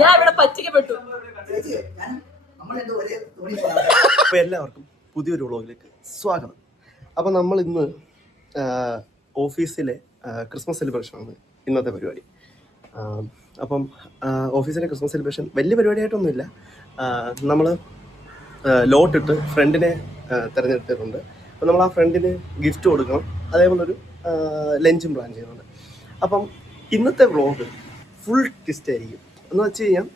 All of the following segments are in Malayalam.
ഞാൻ ഇവിടെ പറ്റിക്കപ്പെട്ടു. ചേച്ചി ഞാൻ നമ്മളെന്തോ ഒരേ തോണി അപ്പോൾ എല്ലാവർക്കും പുതിയൊരു വ്ളോഗിലേക്ക് സ്വാഗതം. അപ്പോൾ നമ്മൾ ഇന്ന് ഓഫീസിലെ ക്രിസ്മസ് സെലിബ്രേഷൻ ആണ് ഇന്നത്തെ പരിപാടി. അപ്പം ഓഫീസിലെ ക്രിസ്മസ് സെലിബ്രേഷൻ വലിയ പരിപാടിയായിട്ടൊന്നുമില്ല. നമ്മൾ ലോട്ടിട്ട് ഫ്രണ്ടിനെ തിരഞ്ഞെടുത്തിട്ടുണ്ട്. അപ്പം നമ്മൾ ആ ഫ്രണ്ടിന് ഗിഫ്റ്റ് കൊടുക്കണം അതേപോലെ ഒരു ലഞ്ചും പ്ലാൻ ചെയ്യുന്നുണ്ട്. അപ്പം ഇന്നത്തെ വ്ളോഗ് ഫുൾ ട്വിസ്റ്റ് ആയിരിക്കും. എന്ന് വെച്ച് കഴിഞ്ഞാൽ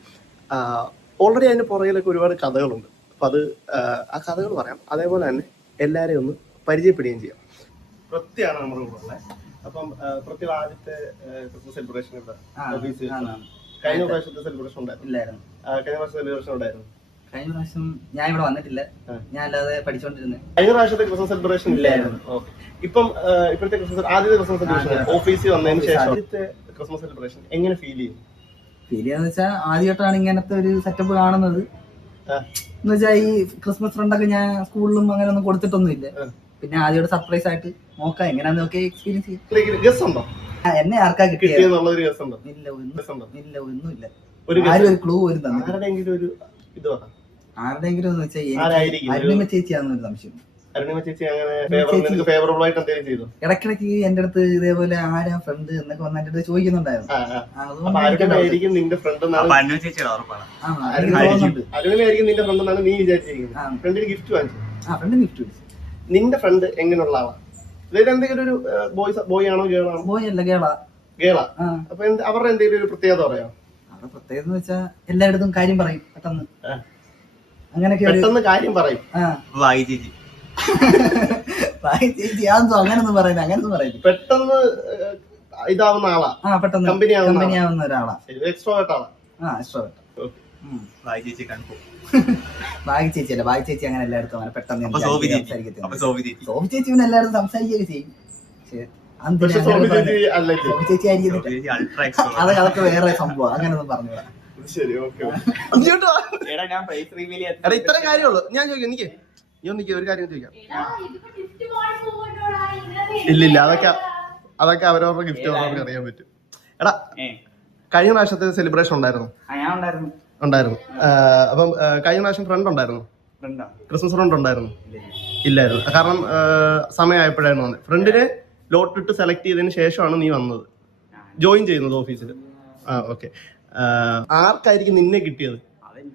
ഓൾറെഡി അതിന് പുറകിലൊക്കെ ഒരുപാട് കഥകളുണ്ട്. അപ്പം അത് ആ, കഥകൾ പറയാം. അതേപോലെ തന്നെ എല്ലാവരെയും ഒന്ന് പരിചയപ്പെടുകയും ചെയ്യാം. വൃത്തിയാണ് നമ്മുടെ കൂടെ ഉള്ളത്. അപ്പം പ്രത്യേക ആദ്യത്തെ ക്രിസ്മസ് സെലിബ്രേഷൻ കഴിഞ്ഞ പ്രാവശ്യത്തെ സെലിബ്രേഷൻ ഉണ്ടായിരുന്നു. കഴിഞ്ഞ പ്രാവശ്യം സെലിബ്രേഷൻ ഉണ്ടായിരുന്നു. കഴിഞ്ഞ പ്രാവശ്യം ഞാൻ ഇവിടെ വന്നിട്ടില്ല. ഞാൻ അല്ലാതെ പഠിച്ചോണ്ടിരുന്നത് കഴിഞ്ഞ പ്രാവശ്യത്തെ ക്രിസ്മസ് സെലിബ്രേഷൻ ഇല്ലായിരുന്നു. ഓക്കെ. ഇപ്പം ഇപ്പോഴത്തെ ക്രിസ്മസ് ആദ്യത്തെ ക്രിസ്മസ് സെലിബ്രേഷൻ ഓഫീസിൽ വന്നതിന് ശേഷം ആദ്യത്തെ ക്രിസ്മസ് സെലിബ്രേഷൻ എങ്ങനെ ഫീൽ ചെയ്യും ഫീൽ വെച്ചാ വെച്ചാൽ ആദ്യമായിട്ടാണ് ഇങ്ങനത്തെ ഒരു സെറ്റപ്പ് കാണുന്നത്. എന്ന് വെച്ചാൽ ഈ ക്രിസ്മസ് ഫ്രണ്ടൊക്കെ ഞാൻ സ്കൂളിലും അങ്ങനെ ഒന്നും കൊടുത്തിട്ടൊന്നുമില്ല. ഇല്ല പിന്നെ ആദ്യമായിട്ട് സർപ്രൈസ് ആയിട്ട് നോക്കാം. എങ്ങനെയാന്ന് നോക്കി എക്സ്പീരിയൻസ് ചെയ്യാം എന്നെ ആർക്കാ കിട്ടിയത്? ഒരു ഇല്ല ഒന്നും ഇല്ല ഒന്നുമില്ല. ഒരു. ആരും ഒരു ക്ലൂ പോലും തന്നില്ല ആരുടെയെങ്കിലും ഒരു എന്ന് വെച്ചാൽ? ഒരു- അരുണിമ ചേച്ചിയാണെന്നൊരു സംശയം. അരുണിമ ചേച്ചി അങ്ങനെ ചേച്ചി. ഫേവർ നിനക്ക് ഫേവറബിൾ ആയിട്ട് എന്തെങ്കിലും ചെയ്തു? ഇടയ്ക്കിടയ്ക്ക് എന്റെ അടുത്ത് ഇതേപോലെ ആരാ ഫ്രണ്ട് എന്നൊക്കെ വന്ന് എന്റെ അടുത്ത് ചോദിക്കുന്നുണ്ടായിരുന്നു. നിന്റെ ഫ്രണ്ട് നിന്റെ എന്നാണ് നീ വിചാരിച്ചിരിക്കുന്നത്. ഫ്രണ്ടിന് ഗിഫ്റ്റ് വാങ്ങിച്ചു. ആ ഫ്രണ്ട് ഗിഫ്റ്റ് നിന്റെ ഫ്രണ്ട് എങ്ങനെയുള്ള ആളാ? അതായത് എന്തെങ്കിലും ഒരു ബോയ് ബോയ് ആണോ ഗേൾ ആണോ? ബോയ് അല്ല ഗേളാ ആ. അപ്പൊ അവരുടെ എന്തെങ്കിലും ഒരു പ്രത്യേകത പറയാം അവരുടെ പ്രത്യേകത എന്ന് വെച്ചാൽ എല്ലായിടത്തും കാര്യം പറയും പെട്ടെന്ന്. അങ്ങനെയൊക്കെ പെട്ടെന്ന് കാര്യം പറയും. വായി ചേച്ചി. ചേച്ചി അതെന്തോ അങ്ങനൊന്നും പറയുന്നത് അങ്ങനൊന്നും പറയുന്നത് പെട്ടെന്ന് ഇതാവുന്ന ആളാ. ആ പെട്ടെന്ന് Company ആവുന്ന കമ്പനി ആവുന്ന ഒരാളാ എക്സ്ട്രോവേർട്ട് ആളാ. ആ Okay. വായി ചേച്ചി കൺഫോ ഭാഗ്യ ചേച്ചി അല്ല ഭാഗ്യ ചേച്ചി അങ്ങനെ എല്ലായിടത്തും അങ്ങനെ പെട്ടെന്ന് സംസാരിക്കത്തില്ല. സോഫി ചേച്ചി. പിന്നെ എല്ലായിടത്തും സംസാരിക്കുകയൊക്കെ ചെയ്യും? ചേച്ചി ആയിരിക്കും അൾട്രാ അതൊക്കെ അതൊക്കെ വേറെ സംഭവം അങ്ങനൊന്നും പറഞ്ഞുകൂടാ ശരി ഓക്കെ എടാ ഞാൻ പ്രൈസ് റിവീൽ എടാ ഇത്ര കാര്യമുള്ളൂ. ഞാൻ ചോദിക്കും എനിക്ക് നീ ഒന്നിക്ക് ഒരു കാര്യം ചോദിക്കാം. ഇല്ലില്ല ഇല്ല അതൊക്കെ അതൊക്കെ അവരവരുടെ ഗിഫ്റ്റ് അവർക്ക് അറിയാൻ പറ്റും. എടാ കഴിഞ്ഞ പ്രാവശ്യത്തെ സെലിബ്രേഷൻ ഉണ്ടായിരുന്നു. ഞാൻ ഉണ്ടായിരുന്നു. അപ്പം കഴിഞ്ഞ പ്രാവശ്യം ഫ്രണ്ട് ഉണ്ടായിരുന്നു. ഫ്രണ്ടാ ക്രിസ്മസ് ഫ്രണ്ട് ഉണ്ടായിരുന്നു. ഇല്ലായിരുന്നു. കാരണം സമയമായപ്പോഴായിരുന്നു വന്നത്. ഫ്രണ്ടിനെ ലോട്ട് ഇട്ട് സെലക്ട് ചെയ്തതിന് ശേഷമാണ് നീ വന്നത്. ജോയിൻ ചെയ്യുന്നത് ഓഫീസിൽ ആ ഓക്കെ ആർക്കായിരിക്കും നിന്നെ കിട്ടിയത്? അങ്ങനൊരു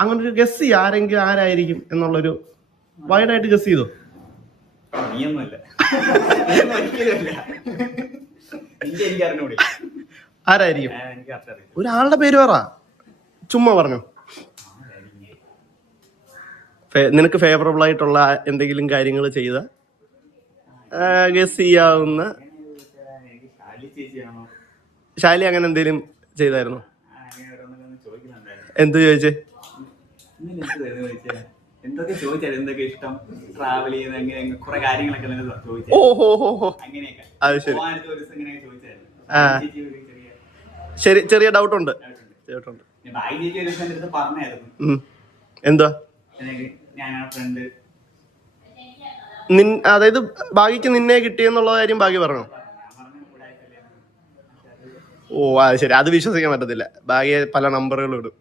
അങ്ങനെ ഒരു ഗസ് ആരെങ്കിലും ആരായിരിക്കും എന്നുള്ളൊരു വൈഡായിട്ട് ഗസ് ചെയ്തോ? ആരായിരിക്കും? ഒരാളുടെ പേര് പറ. ചുമ്മാ പറഞ്ഞു. നിനക്ക് ഫേവറബിൾ ആയിട്ടുള്ള എന്തെങ്കിലും കാര്യങ്ങൾ ചെയ്ത? ഗസ് ചെയ്യാവുന്ന ശാലി അങ്ങനെ എന്തെങ്കിലും ചെയ്തായിരുന്നു? എന്ത് ചോദിച്ചേ? എന്ത് എന്തൊക്കെ ചോദിച്ചാൽ എന്തൊക്കെ ഇഷ്ടം? ട്രാവൽ ചെയ്യുന്ന എങ്ങനെ? കുറെ കാര്യങ്ങളൊക്കെ നിന്നെ ചോദിച്ചു അങ്ങനെയൊക്കെ. അത് ശരി. ദിവസം ഇങ്ങനെ ചോദിച്ചായിരുന്നു. ചെറിയ ശരി ചെറിയ ഡൗട്ട് ഉണ്ട്. ബായി ചേച്ചി ഒരു ദിവസം അടുത്ത് പറഞ്ഞായിരുന്നു. ആ ഫ്രണ്ട് നിൻ അതായത് ഭാഗ്യക്ക് നിന്നെ കിട്ടിയെന്നുള്ള കാര്യം ഭാഗ്യ പറഞ്ഞു? ഓ അത് ശരി. അത് വിശ്വസിക്കാൻ പറ്റത്തില്ല. ഭാഗ്യ പല നമ്പറുകളും ഇടും.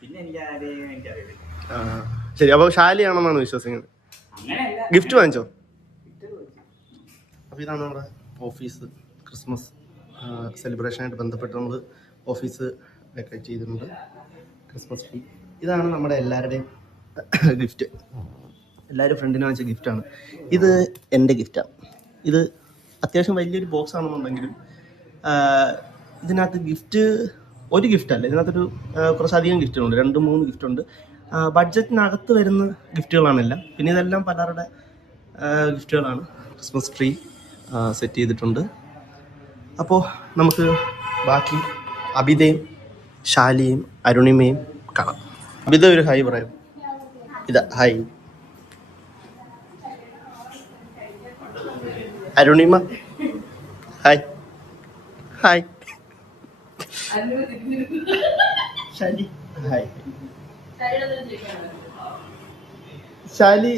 പിന്നെ എനിക്ക് ആരെയും എനിക്കറിയില്ല ശരി അപ്പോൾ ശാലിയാണെന്നാണ് വിശ്വസിക്കുന്നത്. ഗിഫ്റ്റ് വാങ്ങിച്ചോ? അപ്പൊ ഇതാണ് നമ്മുടെ ഓഫീസ് ക്രിസ്മസ് സെലിബ്രേഷനായിട്ട് ബന്ധപ്പെട്ട് നമ്മൾ ഓഫീസ് ഡെക്കറേറ്റ് ചെയ്തിട്ടുണ്ട്. Christmas tree. ഇതാണ് നമ്മുടെ എല്ലാവരുടെയും ഗിഫ്റ്റ്. എല്ലാവരും ഫ്രണ്ടിന് വാങ്ങിച്ച ഗിഫ്റ്റാണ് ഇത് എന്റെ ഗിഫ്റ്റാണ് ഇത് അത്യാവശ്യം വലിയൊരു ബോക്സ് ആണെന്നുണ്ടെങ്കിലും ഇതിനകത്ത് ഗിഫ്റ്റ് ഒരു ഗിഫ്റ്റ് അല്ല. ഇതിനകത്തൊരു കുറച്ചധികം ഗിഫ്റ്റുകളുണ്ട് രണ്ട് മൂന്ന് ഗിഫ്റ്റ് ഉണ്ട്. ബഡ്ജറ്റിനകത്ത് വരുന്ന ഗിഫ്റ്റുകളാണെല്ലാം. പിന്നെ ഇതെല്ലാം പലരുടെ ഗിഫ്റ്റുകളാണ്. ക്രിസ്മസ് ട്രീ സെറ്റ് ചെയ്തിട്ടുണ്ട്. അപ്പോൾ നമുക്ക് ബാക്കി അബിതയും ശാലിയും അരുണിമയും കാണാം. അബിത ഒരു ഹായ് പറയും. ഇതാ hi. Arunima. Hi. Hi. Shali. Hi. Shali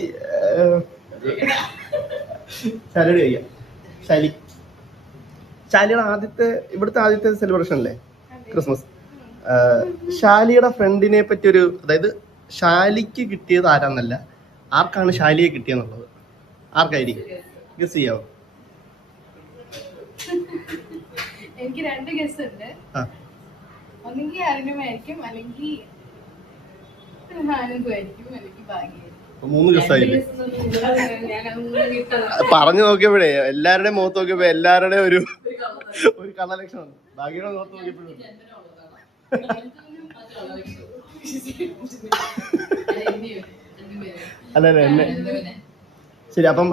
ശാലിയുടെ Shali. ശാലിയുടെ ആദ്യത്തെ ഇവിടുത്തെ ആദ്യത്തെ സെലിബ്രേഷൻ അല്ലേ? ക്രിസ്മസ് ശാലിയുടെ ഫ്രണ്ടിനെ പറ്റി ഒരു അതായത് ശാലിക്ക് കിട്ടിയത് ആരാന്നല്ല ആർക്കാണ് ശാലിയെ കിട്ടിയെന്നുള്ളത്? ആർക്കായിരിക്കും? ഗസ് ചെയ്യാവോ? എനിക്ക് രണ്ട് ഗസ് ഉണ്ട്. ഒന്നെങ്കിൽ അരുണമായിരിക്കും അല്ലെങ്കിൽ ആനന്ദമായിരിക്കും അല്ലെങ്കിൽ ഭാഗ്യമായിരിക്കും അപ്പൊ മൂന്ന് ഗസ്സായില്ലേ പറഞ്ഞു നോക്കിയപ്പോഴേ എല്ലാവരുടെയും മുഖത്ത് നോക്കിയപ്പോ എല്ലാവരുടെയും ഒരു ഒരു കള്ളലക്ഷണം ഭാഗ്യയുടെ മുഖത്ത് നോക്കിയപ്പോഴും. അല്ല അല്ല എന്നെ ശരി അപ്പം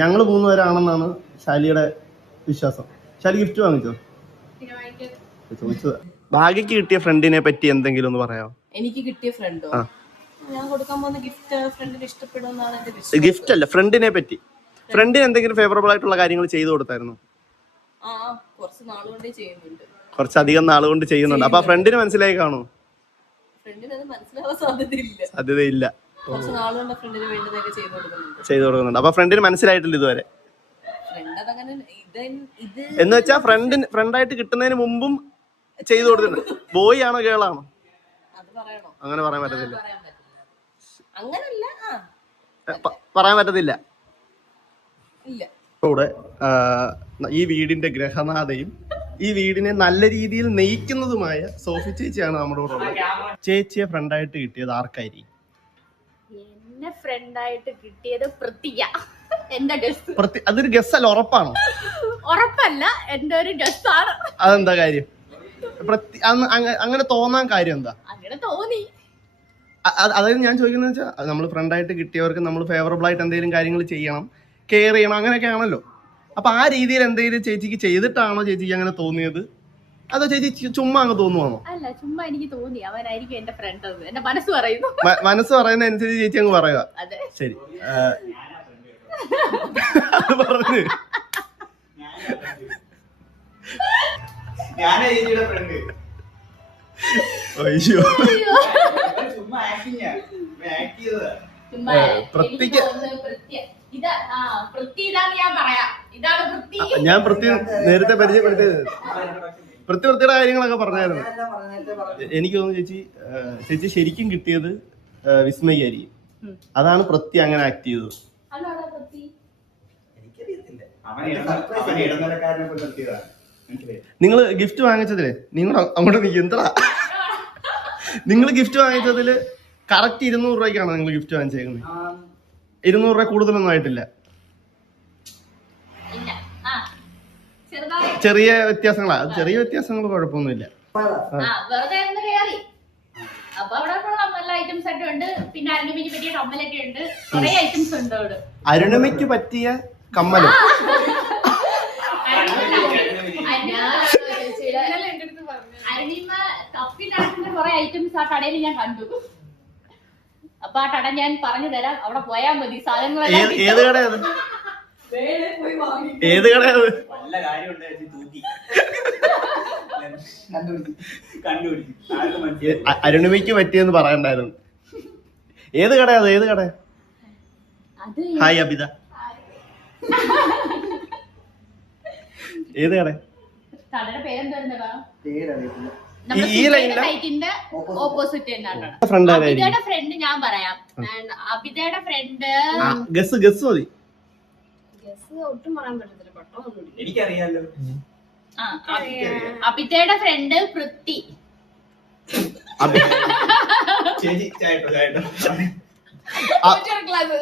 ഞങ്ങൾ മൂന്ന് പേരാണെന്നാണ് ശാലിയുടെ വിശ്വാസം. ശാലി ഗിഫ്റ്റ് വാങ്ങിച്ചോ? ഭാഗ്യക്ക് കിട്ടിയ ഫ്രണ്ടിനെ പറ്റി എന്തെങ്കിലും ഒന്ന് പറയാമോ? എനിക്ക് കിട്ടിയ ഫ്രണ്ടോ ഞാൻ കൊടുക്കാൻ പോകുന്ന ഗിഫ്റ്റ് ഫ്രണ്ടിന് ഇഷ്ടപ്പെടുമെന്നാണ് എന്റെ വിശ്വാസം. ഗിഫ്റ്റ് അല്ല ഫ്രണ്ടിനെ പറ്റി. ഫ്രണ്ടിന് എന്തെങ്കിലും ഫേവറബിൾ ആയിട്ടുള്ള കാര്യങ്ങൾ ചെയ്തു കൊടുത്തായിരുന്നു? ആ കുറച്ച് നാളുകൊണ്ടേ ചെയ്യുന്നുണ്ട്. കുറച്ചധികം നാളുകൊണ്ട് ചെയ്യുന്നുണ്ട്. അപ്പൊ ഫ്രണ്ടിന് മനസ്സിലായി കാണോ ഫ്രണ്ടിന് അത് മനസ്സിലാവാൻ സാധ്യതയില്ല. സാധ്യതയില്ല. കുറച്ച് നാളുകൊണ്ട് ഫ്രണ്ടിന് വേണ്ടതൊക്കെ ചെയ്തു കൊടുക്കുന്നുണ്ട്. ചെയ്തു കൊടുക്കുന്നുണ്ട്. അപ്പൊ ഫ്രണ്ടിന് മനസ്സിലായിട്ടില്ല ഇതുവരെ. എന്ന് വെച്ചാ ഫ്രണ്ടിന് ഫ്രണ്ടായിട്ട് കിട്ടുന്നതിന് മുമ്പും ചെയ്തു കൊടുത്തിട്ടുണ്ട്. ബോയ് ആണോ ഗേൾ ആണോ? അങ്ങനെ പറയാൻ പറ്റത്തില്ല. അങ്ങനല്ല ആ. പറയാൻ പറ്റത്തില്ല. ഇല്ല. കൂടെ ഈ വീടിന്റെ ഗ്രഹനാഥയും ഈ വീടിനെ നല്ല രീതിയിൽ നയിക്കുന്നതുമായ സോഫി ചേച്ചിയാണ് നമ്മുടെ കൂടെ ഉള്ളത്. ചേച്ചിയെ ഫ്രണ്ടായിട്ട് കിട്ടിയത് ആർക്കായിരിക്കും എന്നെ ഫ്രണ്ടായിട്ട് കിട്ടിയത് പൃഥ്വിയ എന്റെ ഗസ് അതൊരു ഗസ്സല്ല ഉറപ്പാണോ? ഉറപ്പല്ല എന്റെ ഒരു ഗസ് ആണ്. അതെന്താ കാര്യം? അങ്ങനെ തോന്നാൻ കാര്യം എന്താ? അങ്ങനെ തോന്നി. അതായത് ഞാൻ ചോദിക്കുന്നത് വെച്ചാൽ നമ്മൾ ഫ്രണ്ടായിട്ട് കിട്ടിയവർക്ക് നമ്മൾ ഫേവറബിൾ ആയിട്ട് എന്തെങ്കിലും കാര്യങ്ങൾ ചെയ്യണം കെയർ ചെയ്യണം അങ്ങനെയൊക്കെ ആണല്ലോ. അപ്പൊ ആ രീതിയിൽ എന്തെങ്കിലും ചേച്ചിക്ക് ചെയ്തിട്ടാണോ ചേച്ചിക്ക് അങ്ങനെ തോന്നിയത്? അതോ ചേച്ചി ചുമ്മാ അങ്ങ് തോന്നുവാണോ? അല്ല ചുമ്മാ എനിക്ക് തോന്നി. അവനായിരിക്കും എന്റെ ഫ്രണ്ട് എന്റെ മനസ്സ് പറയുന്നു. മനസ്സ് പറയുന്ന അനുസരിച്ച് ചേച്ചി അങ്ങ് പറയുക. ശരി. പറഞ്ഞ്. ചേച്ചിയുടെ ഫ്രണ്ട് അയ്യോ. ചുമ്മാ ആക്ടിങ് ആക്ട് ചെയ്തതാ. ഞാൻ പറയാം. ഇതാണ് പൃഥ്വി. ഞാൻ പ്രത്യ നേരത്തെ പരിചയപ്പെടുത്തിയത്. പ്രത്യ വൃത്തിയുടെ കാര്യങ്ങളൊക്കെ പറഞ്ഞായിരുന്നു. എനിക്ക് തോന്നുന്നു ചേച്ചി ചേച്ചി ശരിക്കും കിട്ടിയത് വിസ്മയായിരിക്കും അതാണ് പ്രത്യ അങ്ങനെ ആക്ട് ചെയ്തത്. എനിക്കറിയത്തില്ല. അവൻ ഇടനിലക്കാരനെ കൊണ്ട് നിർത്തിയതാ. മനസ്സിലായി നിങ്ങൾ ഗിഫ്റ്റ് വാങ്ങിച്ചതിൽ നിങ്ങൾ അങ്ങോട്ട് നിൽക്കും എന്താ നിങ്ങൾ ഗിഫ്റ്റ് വാങ്ങിച്ചതിൽ കറക്റ്റ് ഇരുന്നൂറ് രൂപയ്ക്കാണ് നിങ്ങൾ ഗിഫ്റ്റ് വാങ്ങിച്ചേക്കുന്നത് ഇരുന്നൂറ് രൂപ കൂടുതലൊന്നും ആയിട്ടില്ല. ഇല്ല. ആ. ചെറുതായി. ചെറിയ വ്യത്യാസങ്ങളാ. ചെറിയ വ്യത്യാസങ്ങൾ കുഴപ്പമൊന്നുമില്ല. ആ പറ്റിയ ഒന്ന് കയറി അപ്പൊ അവിടെ ഉള്ള നല്ല ഐറ്റംസ് ഒക്കെ ഉണ്ട് പിന്നെ അരുണിമിക്ക് പറ്റിയ കമ്മലൊക്കെ ഉണ്ട് കുറെ ഐറ്റംസ് ഉണ്ട് അവിടെ അരുണമയ്ക്ക് പറ്റിയ കമ്മലും അരുണിമ കപ്പിനകത്തിന്റെ കുറെ ഐറ്റംസ് ആ കടയിൽ ഞാൻ കണ്ടു. അപ്പൊ ആ കട ഞാൻ പറഞ്ഞു തരാം. അവിടെ പോയാ മതി. സാധനങ്ങളെല്ലാം ഏത് കടയാണ് ഏത് വല്ല അ- അരുണിമയ്ക്ക് പറ്റിയെന്ന് പറയണ്ടായിരുന്നു. ഏത് കടയത് ഏത് കട അത് ഹായ് അബിത. ഏത് കട കടയുടെ പേരെന്താ പേരറിയത്തില്ല. നമ്മുടെ ഈ? ഓപ്പോസിറ്റ്. ഫ്രണ്ട് ആരായിരിക്കും? അബിതയുടെ ഫ്രണ്ട് ഞാൻ പറയാം. അബിതയുടെ ഫ്രണ്ട് ഗസ് ഗസ് മതി. ഒട്ടും പറയാൻ പറ്റത്തില്ല. പെട്ടെന്ന് എനിക്കറിയാലോ. അബിതയുടെ ഫ്രണ്ട് പൃഥ്വി.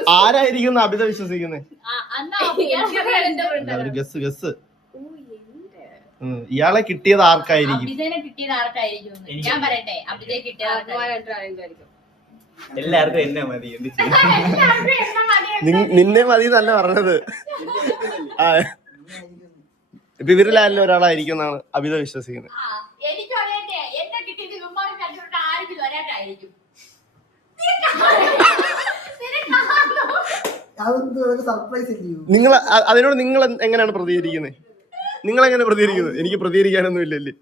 ആരായിരിക്കും അബിത വിശ്വസിക്കുന്നത് ഗസ് ഗസ് ഇയാളെ കിട്ടിയത് ആർക്കായിരിക്കും അബിതേനെ കിട്ടിയത് ആർക്കായിരിക്കും എന്ന്? എനിക്ക്. ഞാൻ പറയട്ടെ ആർക്കായിരിക്കും? എല്ലാവർക്കും എന്നെ മതി എന്ത് ചെയ്യും. നിൻ- നിന്നെ മതി എന്നല്ല പറഞ്ഞത് ആ ഇപ്പൊ ഇവരിലായാലും ഒരാളായിരിക്കും എന്നാണ് അബിത വിശ്വസിക്കുന്നത് ആ, എനിക്ക് അറിയട്ടെ എന്നെ കിട്ടിയത് ഇവന്മാരും കണ്ടുകൊണ്ട് ആരെങ്കിലും ഒരാൾക്കായിരിക്കും നിനക്കാണോ? സർപ്രൈസ് ഇല്ലയോ നിങ്ങൾ അതിനോട് നിങ്ങൾ എങ്ങനെയാണ് പ്രതികരിക്കുന്നത് നിങ്ങൾ എങ്ങനെ പ്രതികരിക്കുന്നത്? എനിക്ക് പ്രതികരിക്കാനൊന്നും ഇല്ലല്ലേ.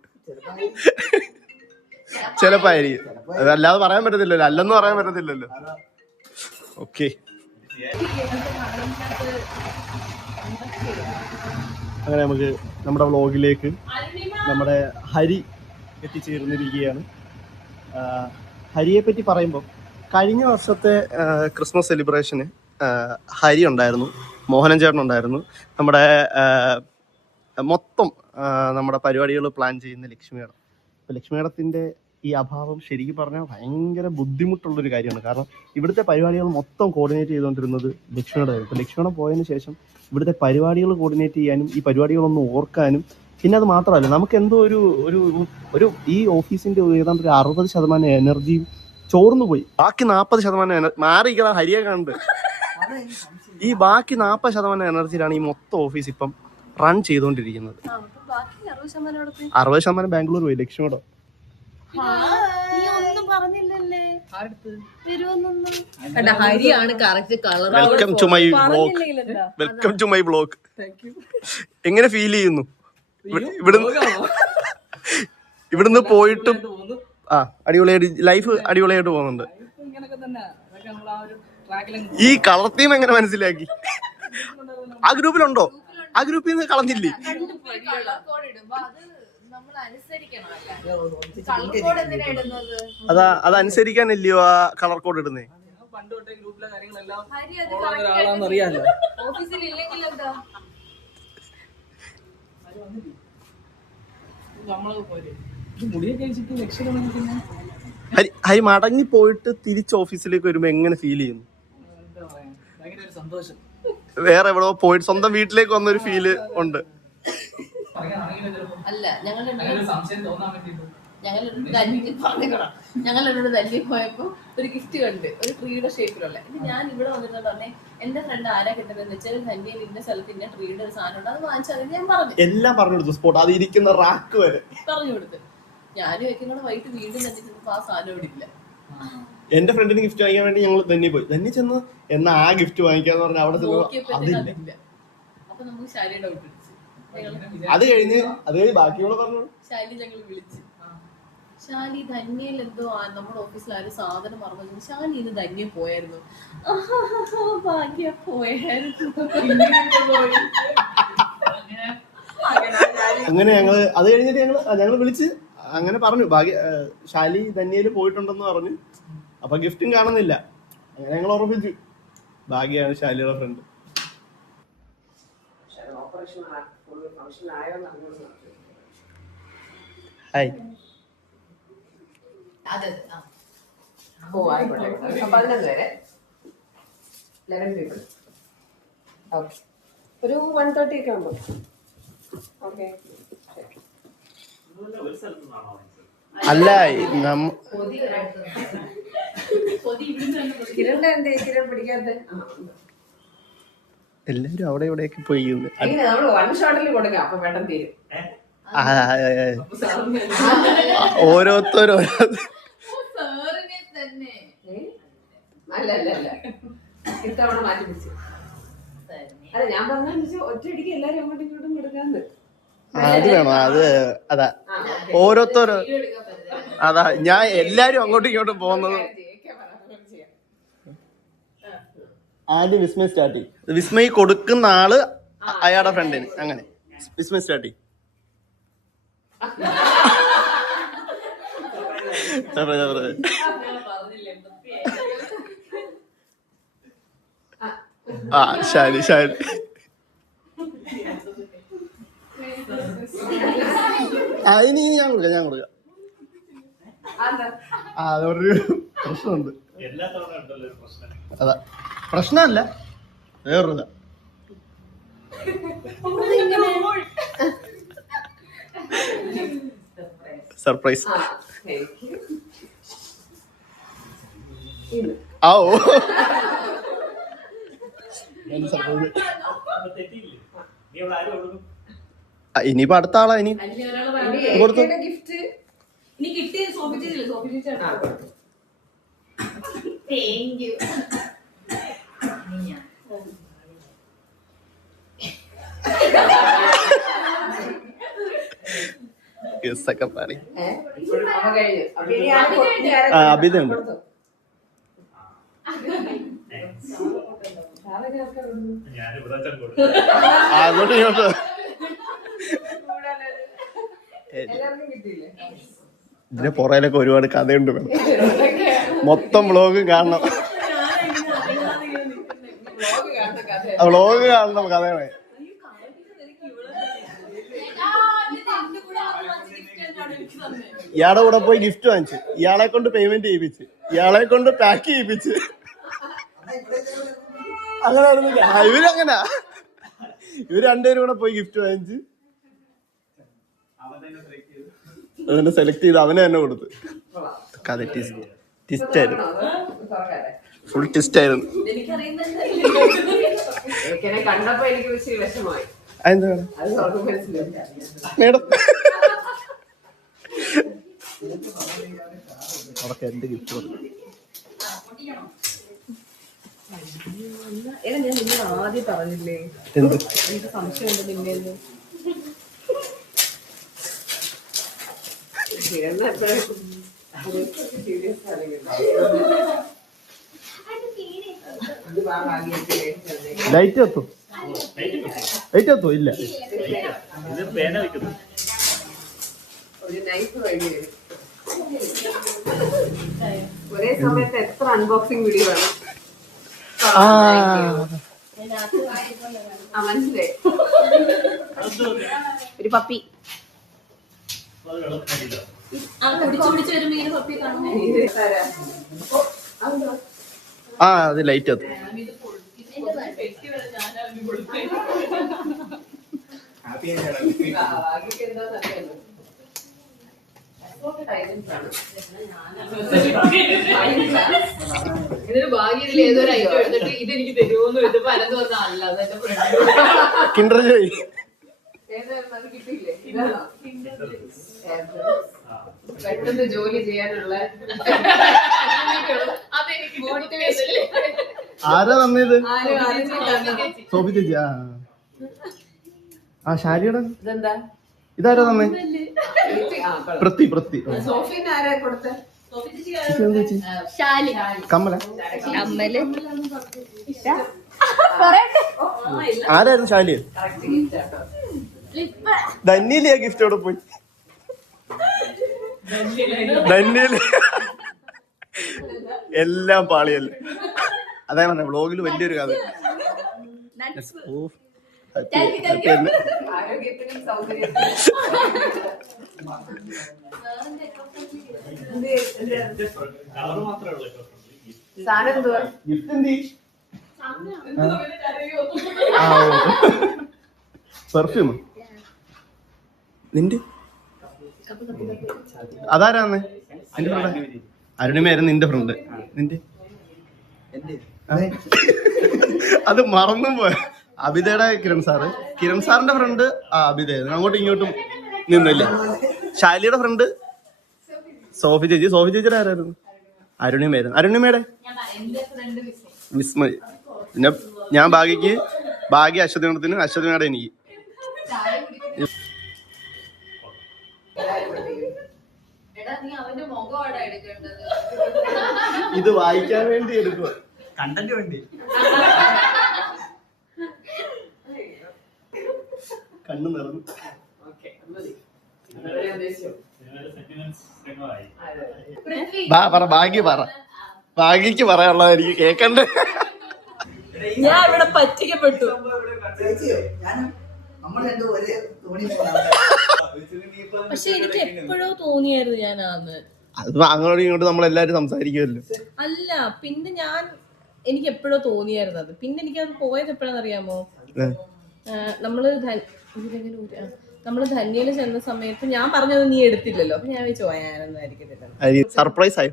ചിലപ്പോ ആയിരിക്കും അതല്ലാതെ പറയാൻ പറ്റത്തില്ലല്ലോ. അല്ലെന്ന് പറയാൻ പറ്റത്തില്ലല്ലോ. ഓക്കെ. അങ്ങനെ നമുക്ക് നമ്മുടെ വ്ളോഗിലേക്ക് നമ്മുടെ ഹരി എത്തിച്ചേർന്നിരിക്കുകയാണ്. ഹരിയെ പറ്റി പറയുമ്പോൾ കഴിഞ്ഞ വർഷത്തെ ക്രിസ്മസ് സെലിബ്രേഷന് ഹരി ഉണ്ടായിരുന്നു. മോഹനൻ ചേട്ടൻ ഉണ്ടായിരുന്നു. നമ്മുടെ മൊത്തം നമ്മുടെ പരിപാടികൾ പ്ലാൻ ചെയ്യുന്ന ലക്ഷ്മിയുടെ. അപ്പോൾ ലക്ഷ്മിയുടെ ഈ അഭാവം ശരിക്കും പറഞ്ഞാൽ ഭയങ്കര ബുദ്ധിമുട്ടുള്ളൊരു കാര്യമാണ്. കാരണം ഇവിടുത്തെ പരിപാടികൾ മൊത്തം കോർഡിനേറ്റ് ചെയ്തുകൊണ്ടിരുന്നത് ലക്ഷ്മിയുടെ ഇപ്പോൾ ലക്ഷ്മിയുടെ പോയതിന് ശേഷം ഇവിടുത്തെ പരിപാടികൾ കോർഡിനേറ്റ് ചെയ്യാനും ഈ പരിപാടികളൊന്നും ഓർക്കാനും പിന്നെ അത് മാത്രമല്ല നമുക്ക് എന്തോ ഒരു ഒരു ഒരു ഈ ഓഫീസിന്റെ ഏതാണ്ട് ഒരു അറുപത് ശതമാനം എനർജിയും ചോർന്നു പോയി. ബാക്കി നാൽപ്പത് ശതമാനം ഹരിയ ഹരിയെ കണ്ട് ഈ ബാക്കി നാൽപ്പത് ശതമാനം എനർജിയിലാണ് ഈ മൊത്തം ഓഫീസ് ഇപ്പം റൺ ചെയ്തുകൊണ്ടിരിക്കുന്നത്. ബാക്കി അറുപത് ശതമാനം ബാംഗ്ലൂർ പോയി ലക്ഷ്മിയോടോ. നീ ഒന്നും പറഞ്ഞില്ലല്ലേ? വരുമെന്നൊന്നും കണ്ട ഹരിയാണ് correct colour welcome to my blog welcome to my blog എങ്ങനെ ഫീൽ ചെയ്യുന്നു? ഇവി- ഇവിടുന്ന് ഇവിടുന്ന് പോയിട്ടും ആ അടിപൊളിയായിട്ട് ലൈഫ് അടിപൊളിയായിട്ട് പോകുന്നുണ്ട്. ഈ കളർ തീം എങ്ങനെ മനസ്സിലാക്കി? ആ ഗ്രൂപ്പിലുണ്ടോ ആ ഗ്രൂപ്പിൽ നിന്ന് കളഞ്ഞില്ലേ? അതാ അത് അനുസരിക്കാനല്ലയോ ആ കളർ കോഡ് ഇടുന്നേ പണ്ട് തൊട്ടേ ഗ്രൂപ്പിലെ കാര്യങ്ങളെല്ലാം ഫോളോ ചെയ്യുന്ന. അറിയാലോ ഓഫീസിൽ ഇല്ലെങ്കിൽ എന്താ? നമ്മൾ പോരെ. ഇത് മുടിയൊക്കെ അഴിച്ചിട്ട് രക്ഷപ്പെടണം പിന്നെ. ഹരി ഹരി മടങ്ങി പോയിട്ട് തിരിച്ച് ഓഫീസിലേക്ക് വരുമ്പോ എങ്ങനെ ഫീൽ ചെയ്യുന്നു? സന്തോഷം. വേറെ എവിടെ പോയിട്ട് സ്വന്തം വീട്ടിലേക്ക് വന്നൊരു ഫീൽ ഉണ്ട്. അല്ല ഞങ്ങൾ ഒരു ഞങ്ങൾ എന്നോട് ഡൽഹി പോയപ്പോ ഒരു ഗിഫ്റ്റ് കണ്ട്. ഒരു ട്രീയുടെ ഷേപ്പിലുള്ള ഇത് ഞാൻ ഇവിടെ വന്നിട്ട് പറഞ്ഞേ എന്റെ ഫ്രണ്ട് ആരാ കിട്ടുന്നത് വെച്ചാൽ ധന്യയിൽ ഇന്ന സ്ഥലത്ത് ഇന്ന ട്രീയുടെ ഒരു സാധനം ഉണ്ട്? അത് വാങ്ങിച്ചത് ഞാൻ പറഞ്ഞു. എല്ലാം പറഞ്ഞു കൊടുത്തു സ്പോട്ട് അത് ഇരിക്കുന്ന റാക്ക് വരെ. പറഞ്ഞു കൊടുത്ത്. ഞാനും വെക്കുന്നോട് വൈകിട്ട് വീണ്ടും കണ്ടിട്ട് ആ സാധനം ഇവിടെ ഇല്ല. എന്റെ ഫ്രണ്ടിന് ഗിഫ്റ്റ് വാങ്ങിക്കാൻ വേണ്ടി ഞങ്ങൾ തന്നെ പോയി. തന്നെ ചെന്ന് എന്നാ ആ ഗിഫ്റ്റ് വാങ്ങിക്കാന്ന് പറഞ്ഞ അവിടെ അതില്ല. അത് കഴിഞ്ഞ് അത് കഴിഞ്ഞ് ബാക്കിയുള്ള പറഞ്ഞു. ശാലി ഞങ്ങൾ വിളിച്ചു. ശാലി ധന്യയിൽ എന്തോ ആ- നമ്മുടെ ഓഫീസിൽ ആരും സാധനം മറന്നു ശാലി ഇന്ന് ധന്യ പോയായിരുന്നു. ഭാഗ്യ പോയായിരുന്നു. അങ്ങനെ. ഞങ്ങൾ അത് കഴിഞ്ഞിട്ട് ഞങ്ങൾ ഞങ്ങൾ വിളിച്ച് അങ്ങനെ പറഞ്ഞു. ഭാഗ്യ ശാലി ധന്യയിൽ പോയിട്ടുണ്ടെന്ന് പറഞ്ഞു. അപ്പൊ ഗിഫ്റ്റും കാണുന്നില്ല. അങ്ങനെ ഞങ്ങൾ ഉറപ്പിച്ചു. ഭാഗ്യാണ് ശാലിയുടെ ഫ്രണ്ട് ഹായ്. ഓ ആയിക്കോട്ടെ. ആയിക്കോട്ടെ. അപ്പൊ പതിനൊന്ന് പേരെ? ലെവൻ പീപ്പിൾ ഓക്കെ ഒരു വൺ തേർട്ടി ഒക്കെ ആകുമ്പോൾ ഓക്കെ അല്ല നമ്മ എല്ലാരും അവിടെ ഇവിടെയൊക്കെ പോയി ഓരോരുത്തരോ ഇത്തവണ മാറ്റി പിടിച്ചു. അല്ല ഞാൻ പറഞ്ഞ ഒറ്റയടിക്ക് എല്ലാരും അങ്ങോട്ടും ഇങ്ങോട്ടും കൊടുക്കാന്ന്. ആ, അത് വേണോ അത് അതാ. ഓരോരുത്തരോ അതാ ഞാൻ എല്ലാരും അങ്ങോട്ടും ഇങ്ങോട്ടും പോകുന്നത്. ആദ്യം വിസ്മയ സ്റ്റാർട്ട് ചെയ്യും. വിസ്മയി കൊടുക്കുന്ന ആൾ അയാളുടെ ഫ്രണ്ടിന് അങ്ങനെ. വിസ്മയ സ്റ്റാർട്ട്. ആ ശരി ശരി. ഇനി ഞാൻ കൊടുക്കാം ഞാൻ കൊടുക്കാം. അതൊരു പ്രശ്നമുണ്ട്. അതാ. പ്രശ്നമല്ല വേറൊരു സർപ്രൈസ് ആ, ഓ ഇനിയിപ്പോ അടുത്ത ആളാ ഇനി. കൊടുത്തു. ഇനി കിട്ടിയ സോഫി ചേച്ചില്ലേ സോഫി ചേച്ചി താങ്ക് യു സെക്കൻഡ് പാടി ഏ? അപ്പൊ കഴിഞ്ഞു. അപ്പൊ ഇനി ആര് കൊ- ഇനി ആരാ ആ, അഭിതയുണ്ട്. കൊടുത്തോ? ആരൊക്കെ ആൾക്കാർ കൊടുത്തു? ആ, അങ്ങോട്ടും ഇങ്ങോട്ടും എല്ലാവർക്കും കിട്ടിയില്ലേ ഇതിന് പുറയിലൊക്കെ ഒരുപാട് കഥയുണ്ട് വേണം മൊത്തം വ്ളോഗും കാണണം. വ്ളോഗ് കാണണം കഥയാണ്. ഇയാളെ കൂടെ പോയി ഗിഫ്റ്റ് വാങ്ങിച്ച്. ഇയാളെ കൊണ്ട് പേയ്മെന്റ് ചെയ്യിപ്പിച്ച്. ഇയാളെ കൊണ്ട് പാക്ക് ചെയ്യിപ്പിച്ച്. അങ്ങനെ ഇവരങ്ങനാ. ഇവർ രണ്ടുപേരും കൂടെ പോയി ഗിഫ്റ്റ് വാങ്ങിച്ച് അവൻ തന്നെ സെലക്ട് ചെയ്തു അതിനെ സെലക്ട് ചെയ്ത് അവനെ തന്നെ കൊടുത്ത്. കഥ ടിസ്റ്റ് ടിസ്റ്റ് ആയിരുന്നു. ഫുൾ ടിസ്റ്റ് ആയിരുന്നു. മേഡം. അവർക്ക് എന്റെ ഗിഫ്റ്റ് ഞാൻ നിന്നെ ആദ്യം പറഞ്ഞില്ലേ? എന്ത്? എനിക്ക് സംശയമുണ്ട് നിന്നെ കിരണ് എപ്പോഴും സീരിയസ് അല്ലെങ്കിൽ ലൈറ്റ് കത്തും ലൈറ്റ് കത്തും ഇല്ല. ഒരു സമയത്ത് എത്ര അൺബോക്സിംഗ് വീഡിയോ വേണം മനസ്സിലായി ഒരു പപ്പി. ആ അത് ലൈറ്റ് ഫ്രണ്ട് കിണ്ടർ ജോയ് ഏതായിരുന്നു അത് കിട്ടിയില്ലേ ഇതാണോ പെട്ടെന്ന് ജോലി ചെയ്യാനുള്ള ആരാ തന്നത്? ആരും ആരും സോഫി ചേച്ചി ആ. ആ ശാരിയുടെ. ഇതാരാ തന്നെ. പ്രത്തി പ്രത്തി കമ്മല കമ്മൽ ആരായിരുന്നു ശാലി? ധന്യയിലെ ആ ഗിഫ്റ്റ് അവിടെ പോയി? ധന്യയിൽ. എല്ലാം പാളിയല്ലേ? അതാണ് പറഞ്ഞ വ്ളോഗിൽ വലിയൊരു കഥ. ഓ, നിന്റെ? അതാരാന്ന്? നിന്റെ ഫ്രണ്ട് അരുണിമയായിരുന്നു നിന്റെ? ഫ്രണ്ട് നിന്റെ. അത് മറന്നും പോയ അബിതയുടെ കിരൺ സാറ്. കിരൺ സാറിന്റെ ഫ്രണ്ട് ആ അബിതയായിരുന്നു അങ്ങോട്ടും ഇങ്ങോട്ടും നിന്നില്ല. ശാലിയുടെ ഫ്രണ്ട് സോഫി ചേച്ചി. സോഫി ചേച്ചിയുടെ ആരായിരുന്നു? അരുണിമയായിരുന്നു അരുണിമയുടെ വിസ്മയ പിന്നെ ഞാൻ ഭാഗ്യക്ക് ഭാഗ്യ അശ്വതിനത്തിന് അശ്വതിനോടെ എനിക്ക്. നീ അവന്റെ എടുക്കേണ്ടത്. ഇത് വായിക്കാൻ വേണ്ടി എടുക്കുക കണ്ടന്റ് വേണ്ടി. കണ്ണു നിറഞ്ഞു. പറ ഭാഗ്യ പറ. ഭാഗ്യക്ക് പറയാനുള്ളത് എനിക്ക് കേക്കണ്ടേ? ഞാൻ ഇവിടെ പറ്റിക്കപ്പെട്ടു ചേച്ചിയോ ഞാൻ നമ്മൾ രണ്ടും ഒരേ തോണി പക്ഷെ എനിക്ക് എപ്പോഴോ തോന്നിയായിരുന്നു ഞാൻ ആന്ന് അത് അങ്ങോട്ടും ഇങ്ങോട്ടും നമ്മൾ എല്ലാരും സംസാരിക്കുമല്ലോ അല്ല പിന്നെ ഞാൻ എനിക്ക് എപ്പോഴോ തോന്നിയായിരുന്നു അത്. പിന്നെ എനിക്ക് അത് പോയത് എപ്പോഴാന്ന് അറിയാമോ? നമ്മൾ? നമ്മൾ ധന്യയിൽ ചെന്ന സമയത്ത് ഞാൻ പറഞ്ഞത് നീ എടുത്തില്ലല്ലോ. അപ്പൊ ഞാൻ വെച്ചു ഞാനൊന്നും ആയിരിക്കത്തില്ല സർപ്രൈസ് ആയി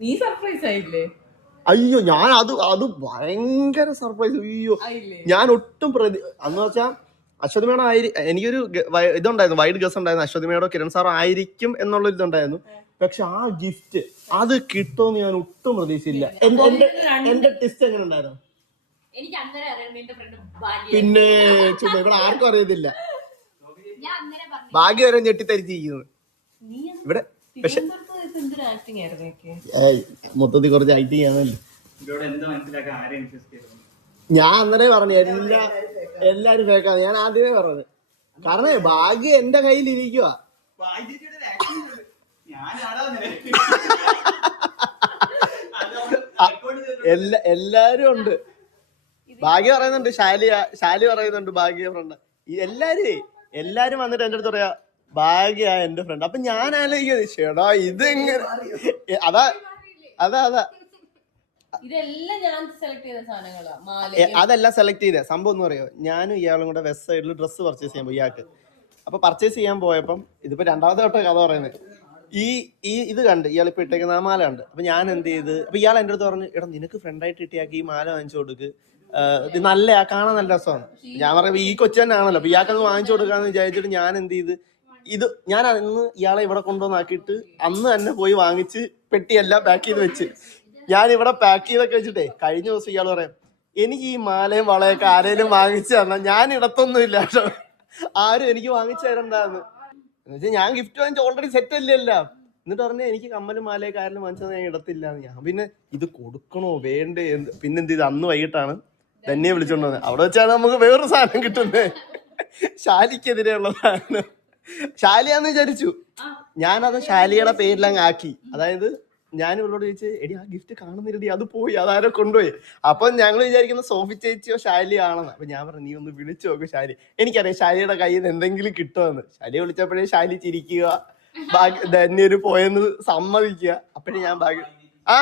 നീ സർപ്രൈസ് ആയില്ലേ അയ്യോ ഞാൻ അത് അത് ഭയങ്കര സർപ്രൈസ്. അയ്യോ. ആയില്ലേ? ഞാൻ ഒട്ടും പ്രതി അന്ന് വെച്ചാ അശ്വതി മേഡം ആയിരി എനിക്കൊരു ഗ- ഇതുണ്ടായിരുന്നു വൈഡ് ഗസ് ഉണ്ടായിരുന്നു അശ്വതി മേഡോ കിരൺ സാറോ ആയിരിക്കും എന്നുള്ളൊരു ഇതുണ്ടായിരുന്നു. പക്ഷെ ആ ഗിഫ്റ്റ് അത് കിട്ടുമെന്ന് ഞാൻ ഒട്ടും പ്രതീക്ഷയില്ല എന്റെ എന്റെ എന്റെ ടെസ്റ്റ് എങ്ങനെ ഉണ്ടായിരുന്നു എനിക്ക് അന്നേരം അറിയാം എന്റെ ഫ്രണ്ട് പിന്നെ ചുമ്മാ ഇവിടെ ആർക്കും അറിയത്തില്ല. ഞാൻ അന്നേരം പറഞ്ഞു. ഭാഗ്യം വരെ ഞെട്ടിത്തരിച്ചിരിക്കുന്നത് നീ ഇവിടെ പക്ഷെ തിരുവനന്തപുരത്ത് എന്തൊരു ആക്ടിങ് ആയിരുന്നു എനിക്ക്? ഏയ്, മൊത്തത്തിൽ കുറച്ച് ഐ ടി ആണല്ലോ. ഇവരോട് എന്ത് മനസ്സിലാക്കാൻ ആരെയും വിശ്വസിക്കരുത് ഞാൻ അന്നേരം പറഞ്ഞു എല്ലാ എല്ലാരും ഫേക്കാണ് ഞാൻ ആദ്യമേ പറഞ്ഞത്. കാരണം ഭാഗ്യം എന്റെ കയ്യിൽ ഇരിക്കുക. എല്ലാ എല്ലാരും ഉണ്ട്. ഭാഗ്യ പറയുന്നുണ്ട് ശാലിയ ശാലി പറയുന്നുണ്ട് ഭാഗ്യ ഫ്രണ്ട് എല്ലാരും എല്ലാരും വന്നിട്ട് എന്റെ അടുത്ത് പറയാ ഭാഗ്യ എന്റെ ഫ്രണ്ട് അപ്പൊ ഞാൻ ആലോചിക്കുന്നത് ചേടാ ഇതെങ്ങനെ? എങ്ങനെ അതാ അതാ അതാ. അതെല്ലാം സെലക്ട് ചെയ്ത. സംഭവം എന്ന് പറയുമോ ഞാനും ഇയാളും കൂടെ വെസ്റ്റ് സൈഡിൽ ഡ്രസ്സ് പർച്ചേസ് ചെയ്യാൻ പോയി ഇയാൾക്ക്. അപ്പൊ പർച്ചേസ് ചെയ്യാൻ പോയപ്പം ഇതിപ്പോ രണ്ടാമത്തെ വട്ടം കഥ പറയുന്നത് ഈ ഈ ഇത് കണ്ട് ഇയാൾ ഇപ്പൊ ഇട്ടേക്കുന്ന ആ മാല കണ്ട്. അപ്പൊ ഞാൻ എന്ത് ചെയ്ത് അപ്പൊ ഇയാൾ എന്റെ അടുത്ത് പറഞ്ഞു എടാ നിനക്ക് ഫ്രണ്ടായിട്ട് കിട്ടിയാക്കി ഈ മാല വാങ്ങിച്ചു കൊടുക്ക്. ഇത് നല്ല കാണാൻ നല്ല രസമാണ്. ഞാൻ പറയുമ്പോ ഈ കൊച്ചു തന്നെ ആണല്ലോ. അപ്പൊ ഇയാൾക്കത് വാങ്ങിച്ചു കൊടുക്കാന്ന് വിചാരിച്ചിട്ട് ഞാൻ എന്ത് ചെയ്ത് ഇത് ഞാൻ അന്ന് ഇയാളെ ഇവിടെ കൊണ്ടുവന്നാക്കിയിട്ട് അന്ന് തന്നെ പോയി വാങ്ങിച്ച് പെട്ടിയെല്ലാം പാക്ക് ചെയ്ത് വെച്ച്. ഞാൻ ഇവിടെ പാക്ക് ചെയ്തൊക്കെ വെച്ചിട്ടേ കഴിഞ്ഞ ദിവസം ഇയാൾ പറയാം എനിക്ക് ഈ മാലയും വളയൊക്കെ ആരെങ്കിലും വാങ്ങിച്ചു തരണം ഞാൻ ഇടത്തൊന്നും ഇല്ല കേട്ടോ. ആരും എനിക്ക് വാങ്ങിച്ചു തരണ്ടാന്ന്. എന്നുവെച്ചാൽ ഞാൻ ഗിഫ്റ്റ് വാങ്ങിച്ച ഓൾറെഡി സെറ്റ് അല്ലല്ല. എന്നിട്ട് പറഞ്ഞ എനിക്ക് കമ്മലും മാലയൊക്കെ ആരെങ്കിലും വാങ്ങിച്ചത് ഞാൻ ഇടത്തില്ല ഞാൻ പിന്നെ ഇത് കൊടുക്കണോ? വേണ്ടേ? എന്ത് പിന്നെന്ത് ഇത് അന്ന് വൈകിട്ടാണ് തന്നെ വിളിച്ചോണ്ട് വന്നത് അവിടെ വെച്ചാണ് നമുക്ക് വേറൊരു സാധനം കിട്ടുന്നത് ശാലിക്കെതിരെയുള്ള സാധനം. ശാലിയാന്ന് വിചാരിച്ചു. ഞാനത് ശാലിയുടെ പേരിലങ്ങ് ആക്കി. അതായത് ഞാൻ ഇവളോട് ചോദിച്ചു എടി ആ ഗിഫ്റ്റ് കാണുന്നില്ലടി അത് പോയി അതാരോ കൊണ്ടുപോയി. അപ്പൊ ഞങ്ങൾ വിചാരിക്കുന്ന സോഫി ചേച്ചിയോ ശാലി ആണെന്ന്. അപ്പൊ ഞാൻ പറഞ്ഞു നീ ഒന്ന് വിളിച്ചു നോക്കും ശാലി. എനിക്കറിയാം ശാലിയുടെ കയ്യിൽ നിന്ന് എന്തെങ്കിലും കിട്ടുമെന്ന്. ശാലി വിളിച്ചപ്പോഴേ ശാലി ചിരിക്കുക ബാക്കി ധന്യൊരു പോയെന്ന് സമ്മതിക്കുക. അപ്പോഴേ ഞാൻ ബാക്കി ആ.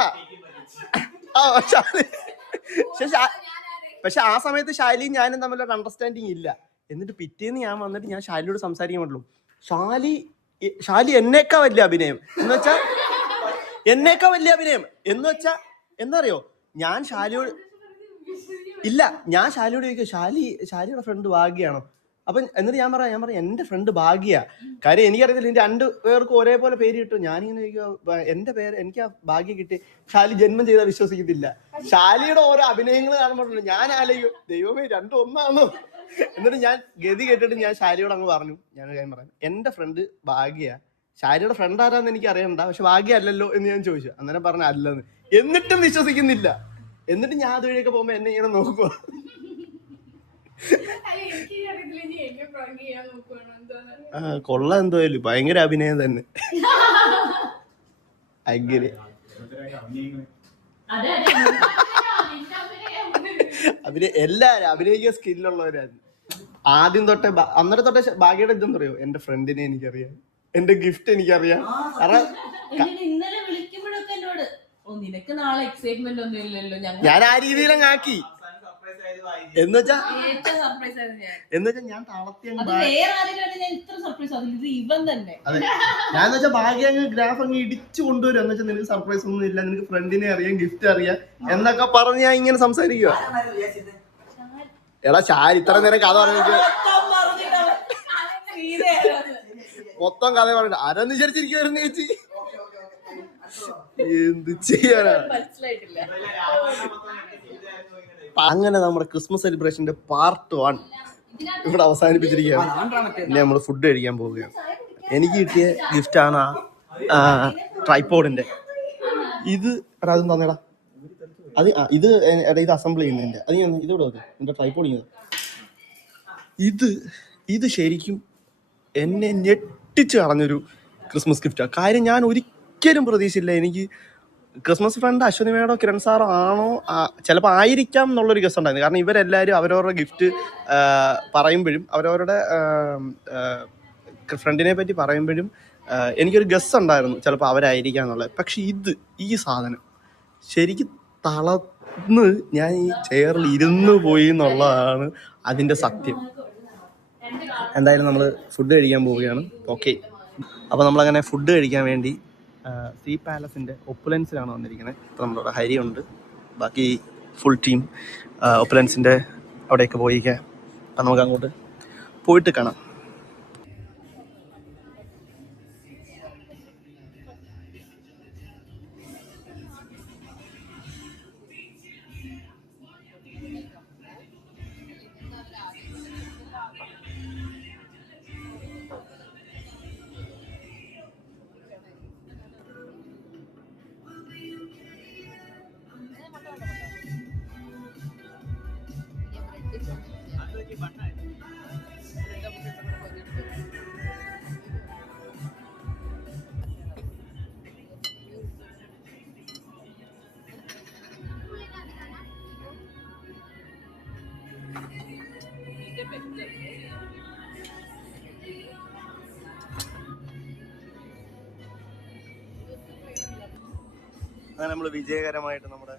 ആ ശാലി പക്ഷെ ആ സമയത്ത് ശാലിയും ഞാനും തമ്മിലൊരു അണ്ടർസ്റ്റാൻഡിങ് ഇല്ല. എന്നിട്ട് പിറ്റേന്ന് ഞാൻ വന്നിട്ട് ഞാൻ ശാലിയോട് സംസാരിക്കാൻ പറ്റുള്ളൂ ശാലി ഷാലി എന്നേക്കാ വലിയ അഭിനയം. എന്ന് വെച്ചാ എന്നേക്കാ വലിയ അഭിനയം? എന്ന് വെച്ചാ എന്നറിയോ? ഞാൻ ഷാലിയോട് ഇല്ല ഞാൻ ഷാലിയോട് ചോദിക്കും ഷാലി ഷാലിയുടെ ഫ്രണ്ട് ഭാഗ്യാണോ? അപ്പൊ എന്നിട്ട് ഞാൻ പറയാം ഞാൻ പറയാം എന്റെ ഫ്രണ്ട് ഭാഗ്യ. കാര്യം എനിക്കറിയത്തില്ല എന്റെ രണ്ട് പേർക്കും ഒരേപോലെ പേര് കിട്ടും ഞാനിങ്ങനെ എന്റെ പേര് എനിക്ക് ആ ഭാഗ്യം കിട്ടി. ഷാലി ജന്മം ചെയ്താൽ വിശ്വസിക്കത്തില്ല. ഷാലിയുടെ ഓരോ അഭിനയങ്ങൾ കാണുമ്പോഴല്ലോ ഞാൻ ആലോചിക്കും ദൈവമേ രണ്ടും ഒന്നാണോ എന്നിട്ട് ഞാൻ ഗതി കേട്ടിട്ട് ഞാൻ ഷാലിയോട് അങ്ങ് പറഞ്ഞു ഞാൻ കാര്യം പറഞ്ഞു എന്റെ ഫ്രണ്ട് ഭാഗ്യ ഷാലിയുടെ ഫ്രണ്ട് ആരാന്ന് എനിക്ക് അറിയണ്ട. പക്ഷെ ഭാഗ്യ അല്ലല്ലോ എന്ന് ഞാൻ ചോദിച്ചു. അന്നേരം പറഞ്ഞ അല്ലെന്ന്. എന്നിട്ടും വിശ്വസിക്കുന്നില്ല. എന്നിട്ട് ഞാൻ അതുവഴിയൊക്കെ പോകുമ്പോ എന്നെ ഇങ്ങനെ നോക്കുക കൊള്ള എന്തായാലും. ഭയങ്കര അഭിനയം തന്നെ. നിന്റെ അഭിനയം. എല്ലാരും അഭിനയിക്കാൻ സ്കില്ലുള്ളവരാണ് ആദ്യം തൊട്ടേ അന്നേരം തൊട്ടേ ഭാഗ്യയുടെ ഇതെന്ന് പറയോ എന്റെ ഫ്രണ്ടിനെ എനിക്കറിയാം. എന്റെ ഗിഫ്റ്റ് എനിക്കറിയാം. കാരണം ഇന്നലെ വിളിക്കുമ്പോഴൊക്കെ എന്നോട് ഓ നിനക്ക് നാളെ എക്സൈറ്റ്മെന്റ് ഒന്നും ഇല്ലല്ലോ ഞങ്ങൾ ഞാൻ ആ രീതിയിലങ്ങ് ആക്കി സർപ്രൈസ് ആയത് വായിക്കും എന്ന് വെച്ചാ ഏറ്റവും സർപ്രൈസ് ആയിരുന്നു ഞാൻ. എന്ന് വെച്ചാ ഞാൻ അത് വേറെ ആരെങ്കിലും ഞാൻ ഇത്ര സർപ്രൈസ് ഇത് ഇവൻ തന്നെ. അതെ. ഞാൻ വെച്ചാൽ ഭാഗ്യ അങ്ങ് ഗ്രാഫ് അങ്ങ് ഇടിച്ചു കൊണ്ടുവരും. എന്ന് വെച്ചാൽ നിനക്ക് സർപ്രൈസ് ഒന്നും ഇല്ല. നിനക്ക് ഫ്രണ്ടിനെ അറിയാം ഗിഫ്റ്റ് അറിയാം. എന്നൊക്കെ പറഞ്ഞ് ഞാൻ ഇങ്ങനെ സംസാരിക്കുക എടാ ചാരി ഇത്ര നേരം കഥ പറഞ്ഞു മൊത്തം കഥ പറഞ്ഞു ആരാന്ന് വിചാരിച്ചിരിക്കുവായിരുന്നു ചേച്ചി? എന്ത് ചെയ്യാനാ? അങ്ങനെ നമ്മുടെ ക്രിസ്മസ് സെലിബ്രേഷന്റെ പാർട്ട് വൺ ഇവിടെ അവസാനിപ്പിച്ചിരിക്കുകയാണ്. ഇനി നമ്മൾ ഫുഡ് കഴിക്കാൻ പോവുകയാണ്. എനിക്ക് കിട്ടിയ ഗിഫ്റ്റ് ആണ് ആ ട്രൈപ്പോഡിന്റെ ഇത് എടാ അതും തന്നേടാ. അത് ഇത് എടാ ഇത് അസംബിൾ ചെയ്യുന്നതിന്റെ. അത് ഞാൻ ഇതോടെ വെക്ക്. എന്റെ ട്രൈപോഡ് ഇത് ഇത് ശരിക്കും എന്നെ ഞെട്ടിച്ച് കളഞ്ഞൊരു ക്രിസ്മസ് ഗിഫ്റ്റാണ് കാര്യം ഞാൻ ഒരിക്കലും പ്രതീക്ഷയില്ല എനിക്ക് ക്രിസ്മസ് ഫ്രണ്ട് അശ്വതി മേടോ കിരൺ സാറോ ആണോ ചിലപ്പോൾ ആയിരിക്കാം എന്നുള്ളൊരു ഗസ് ഉണ്ടായിരുന്നു. കാരണം ഇവരെല്ലാവരും അവരവരുടെ ഗിഫ്റ്റ് പറയുമ്പോഴും അവരവരുടെ ഫ്രണ്ടിനെ പറ്റി പറയുമ്പോഴും എനിക്കൊരു ഗസ് ഉണ്ടായിരുന്നു ചിലപ്പോൾ അവരായിരിക്കാം എന്നുള്ളത്. പക്ഷെ ഇത് ഈ സാധനം ശരിക്കും തളർന്ന് ഞാൻ ഈ ചെയറിൽ ഇരുന്ന് പോയി എന്നുള്ളതാണ് അതിന്റെ സത്യം. എന്തായാലും നമ്മൾ ഫുഡ് കഴിക്കാൻ പോവുകയാണ്. ഓക്കെ അപ്പോൾ നമ്മളങ്ങനെ ഫുഡ് കഴിക്കാൻ വേണ്ടി സീ പാലസിന്റെ ഒപ്പുലൻസിലാണ് വന്നിരിക്കുന്നത്. ഇപ്പോൾ നമ്മളിവിടെ ഹരിയുണ്ട് ബാക്കി ഫുൾ ടീം ഒപ്പുലൻസിന്റെ അവിടെയൊക്കെ പോയിരിക്കുക. അപ്പം നമുക്ക് അങ്ങോട്ട് പോയിട്ട് കാണാം. അങ്ങനെ നമ്മൾ വിജയകരമായിട്ട് നമ്മുടെ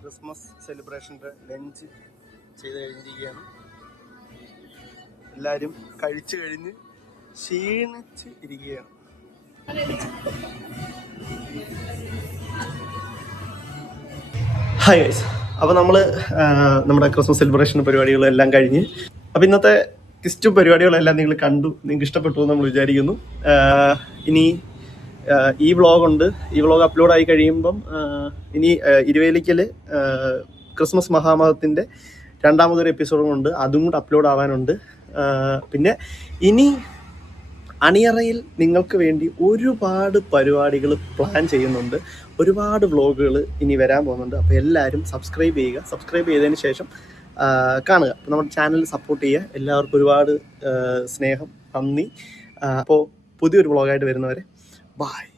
ക്രിസ്മസ് സെലിബ്രേഷന്റെ ലഞ്ച് ചെയ്ത് കഴിഞ്ഞിരിക്കുകയാണ്. എല്ലാവരും കഴിച്ചു കഴിഞ്ഞ് ക്ഷീണിച്ച് ഇരിക്കുകയാണ്. ഹായ് ഗൈസ് അപ്പോൾ നമ്മൾ നമ്മുടെ ക്രിസ്മസ് സെലിബ്രേഷൻ പരിപാടികളെല്ലാം കഴിഞ്ഞ് അപ്പോൾ ഇന്നത്തെ കിസ്റ്റു പരിപാടികളെല്ലാം നിങ്ങൾ കണ്ടു നിങ്ങൾക്ക് ഇഷ്ടപ്പെട്ടു എന്ന് നമ്മൾ വിചാരിക്കുന്നു. ഇനി ഈ വ്ളോഗ് ഉണ്ട്. ഈ വ്ളോഗ് അപ്ലോഡ് ആയി കഴിയുമ്പം ഇനി ഇരുവേലിക്കൽ ക്രിസ്മസ് മഹാമഹത്തിന്റെ രണ്ടാമതൊരു എപ്പിസോഡും ഉണ്ട്. അതും കൂടെ അപ്ലോഡ് ആവാനുണ്ട് പിന്നെ ഇനി അണിയറയിൽ നിങ്ങൾക്ക് വേണ്ടി ഒരുപാട് പരിപാടികൾ പ്ലാൻ ചെയ്യുന്നുണ്ട്. ഒരുപാട് വ്ളോഗുകൾ ഇനി വരാൻ പോകുന്നുണ്ട്. അപ്പോൾ എല്ലാവരും സബ്സ്ക്രൈബ് ചെയ്യുക. സബ്സ്ക്രൈബ് ചെയ്തതിന് ശേഷം കാണുക. അപ്പോൾ നമ്മുടെ ചാനൽ സപ്പോർട്ട് ചെയ്യുക. എല്ലാവർക്കും ഒരുപാട് സ്നേഹം നന്ദി. അപ്പോൾ പുതിയൊരു വ്ളോഗായിട്ട് വരുന്നവരെ ബായ്